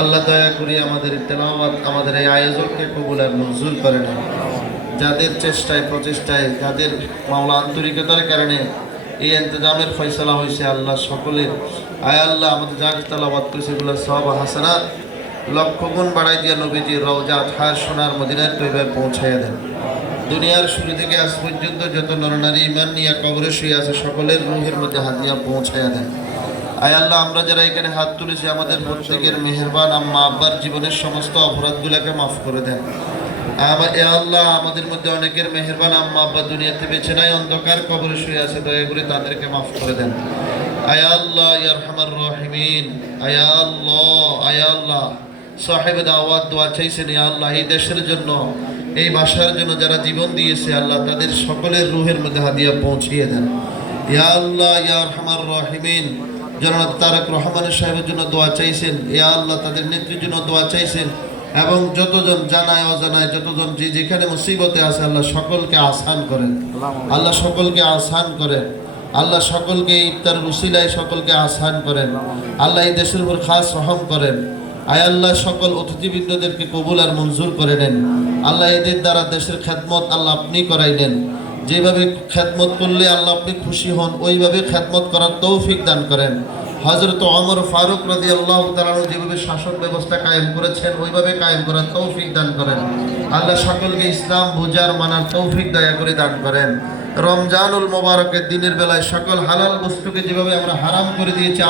আল্লাহ দয়া করে আমাদের তেলাওয়াত, আমাদের এই আয়োজনকে কবুল আর মঞ্জুর করে নেন। যাদের চেষ্টায় প্রচেষ্টায়, যাদের মাওলা আন্তরিকতার কারণে এই ইন্তজামের ফয়সালা হয়েছে, আল্লাহ সকলের আয় আল্লাহ আমাদের যা তেলাওয়াত করেছে এগুলো সওয়াব হাসানাত লক্ষ গুণ বাড়াই দিয়া নবীজির রওজা ঠার সোনার মদিনার তৈবায় পৌঁছাইয়া দেন। দুনিয়ার শুরু থেকে আজ পর্যন্ত যত নরনারী ইমান নিয়ে কবরে শুয়ে আছে সকলের রুহের মধ্যে হাতিয়া পৌঁছাইয়া দেন। আয় আল্লাহ আমরা যারা এখানে হাত তুলেছি আমাদের প্রত্যেকের মেহেরবান আম্মা আব্বার জীবনের সমস্ত অপরাধগুলোকে মাফ করে দেন। এ আল্লাহ আমাদের মধ্যে অনেকের মেহেরবান আম্মা আব্বা দুনিয়াতে বেঁচে নাই, অন্ধকার কবরে শুয়ে আছে, দয়া করে তাদেরকে মাফ করে দেন। আয় আল্লাহ ইয়া আরহামার রাহিমিন, আয় আল্লাহ, আয় আল্লাহ সাহেব দাওয়াত দোয়া চাইছেন, ইয়া আল্লাহ এই দেশের জন্য, এই ভাষার জন্য যারা জীবন দিয়েছে আল্লাহ তাদের সকলের রুহের মধ্যে হাদিয়া পৌঁছিয়ে দেন। ইয়া আল্লাহ ইয়া আরহামার রাহিমিন, জনাব তারেক রহমানের সাহেবের জন্য দোয়া চাইছেন, ইয়া আল্লাহ তাদের নেত্রীর জন্য দোয়া চাইছেন, এবং যতজন জানায় অজানায় যতজন যে যেখানে মুসিবতে আছে আল্লাহ সকলকে আসান করেন, আল্লাহ সকলকে আসান করেন, আল্লাহ সকলকে ইফতারের উসিলায় সকলকে আসান করেন, আল্লাহ এই দেশের উপর খাস রহম করেন। আয় আল্লাহ সকল অতিথিবৃন্দদেরকে কবুল আর মঞ্জুর করে নেন। আল্লাহ এদের দ্বারা দেশের খেদমত আল্লাহ আপনি করাই নেন। যেভাবে খেদমত করলে আল্লাহ আপনি খুশি হন ওইভাবে খেদমত করার তৌফিক দান করেন। হযরত ওমর ফারুক রাদিয়াল্লাহু তাআলা যেভাবে শাসন ব্যবস্থা কায়েম করেছেন ওইভাবে কায়েম করার তৌফিক দান করেন। আল্লাহ সকলকে ইসলাম বুঝার মানার তৌফিক দয়া করে দান করেন। রমজানুল মোবারকের দিনের বেলায় সকল হালাল বস্তুকে যেভাবে আমরা হারাম করে দিয়েছি